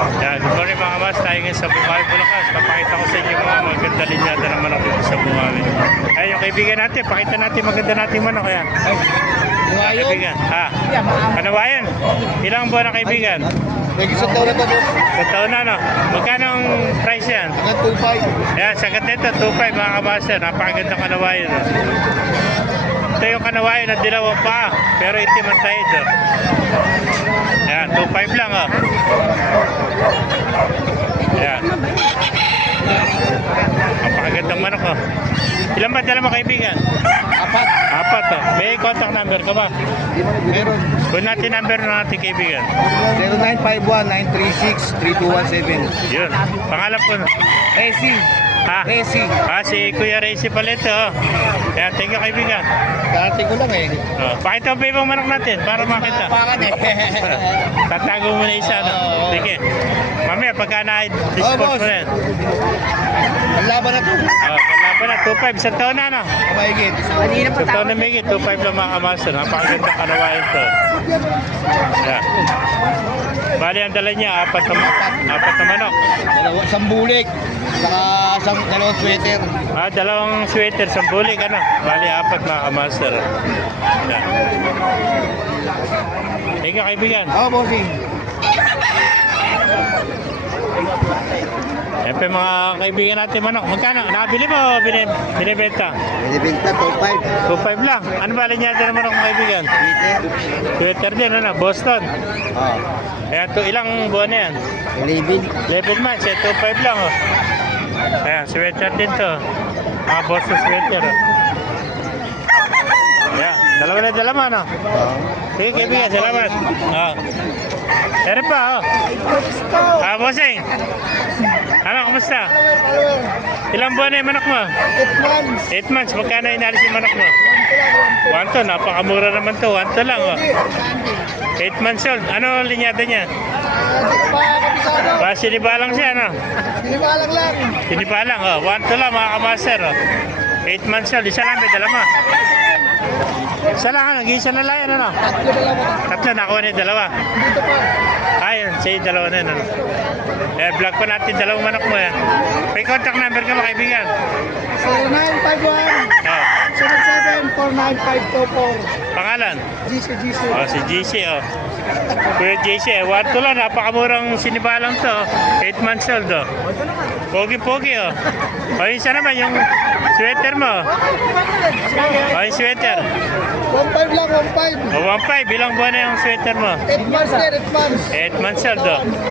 Yan, good morning mga mas. Tayo ngayon sa Bukawi, Bulacan. Papakita ko sa inyo mga maganda linyada ng manok dito sa Bukawi. Ay, yung kaibigan natin, pakita natin maganda natin manok. Yan. Kaibigan. Kanawayan. Ilang buwan na kaibigan? Nag-isang taon na to, boss. Sa taon na, no? Magkano ang price yan? Hanggang 2.5. Yan, sagat nito, 2.5 mga kamaster. Napakaganda kanawayan. No? Ito yung kanawayan na dilawang pa, pero itim ang tayo. Yan, 2.5 lang, oh. Yan. Napakagandang manok, oh. Ilan ba dala mo kaibigan? Apat. Apat, oh. May contact number ka ba? Meron. Kung natin number na natin kaibigan. 0951-936-3217. Yun. Pangalan po. Resi. Ha? Resi. Si Kuya Resi pala ito, oh. Kaya thank you kaibigan. Dati ko lang eh. Oh. Pakita mo pa ibang manok natin para makita. Pakan eh. Tatago mo na isa, no? Sige. Mamaya pagka na-dispose mo rin. Ang laban na to. Wala na, 2.5. Isang taon na, no? Kumaigit. Isang taon na may 2.5 lang mga kamaster. Napakaganda kanawain to. Yeah. Bali, ang dala niya, apat na manok. Isang bulik. Saka dalawang sweater. Dalawang sweater, sambulik, ano? Bali, apat mga kamaster. Yeah. Thank you, kaibigan. Bossing. Epe mga kaibigan natin manok. Magkano? Nakabili mo o binibenta? Binibinta, 2.5. 2.5 lang. Ano ba niya ng manok mga kaibigan? Twitter din, ano? Boston. Ayan, ilang buwan na yan? 11 months, 2.5 lang, oh. Ayan, sweater din to. Mga Boston sweater, oh. Ayan, dalawa, no? Sige, kaibigan, salamat. Ere pa, oh. Bossing. Ano, kumusta? Ilang buwan na yung manok mo? 8 months. 8 months. Magkano inalis yung manok mo? 1 to. Napakamura naman to. 1 to lang, oh. 8 months old. Ano linyada niya? Sinibalang siya, no? Sinibalang lang. Sinibalang, oh. 1 to lang, mga kamaster, oh. 8 months old. Isa lang, may dala mo. Isa lang, nag-iisa na lang yan, ano? Tatlo, nakuha na yung dalawa. Dito pa. Ayun, sa'yo dalawa na yun, ano? Vlog pa natin dalawang manok mo, yan. May contact number ka mo, kaibigan? 0951-77-49524. Pangalan? GC. Si GC, oh. Kuya GC, 1 to lang, napakamurang sinibalang to, 8 months old, oh. Pogi-pogi, oh. Isa naman yung sweater mo. Yung sweater. 1.5 lang, 1.5. 1.5, ilang buwan na yung sweater mo? 8 months, 8 months. 8 months old, oh.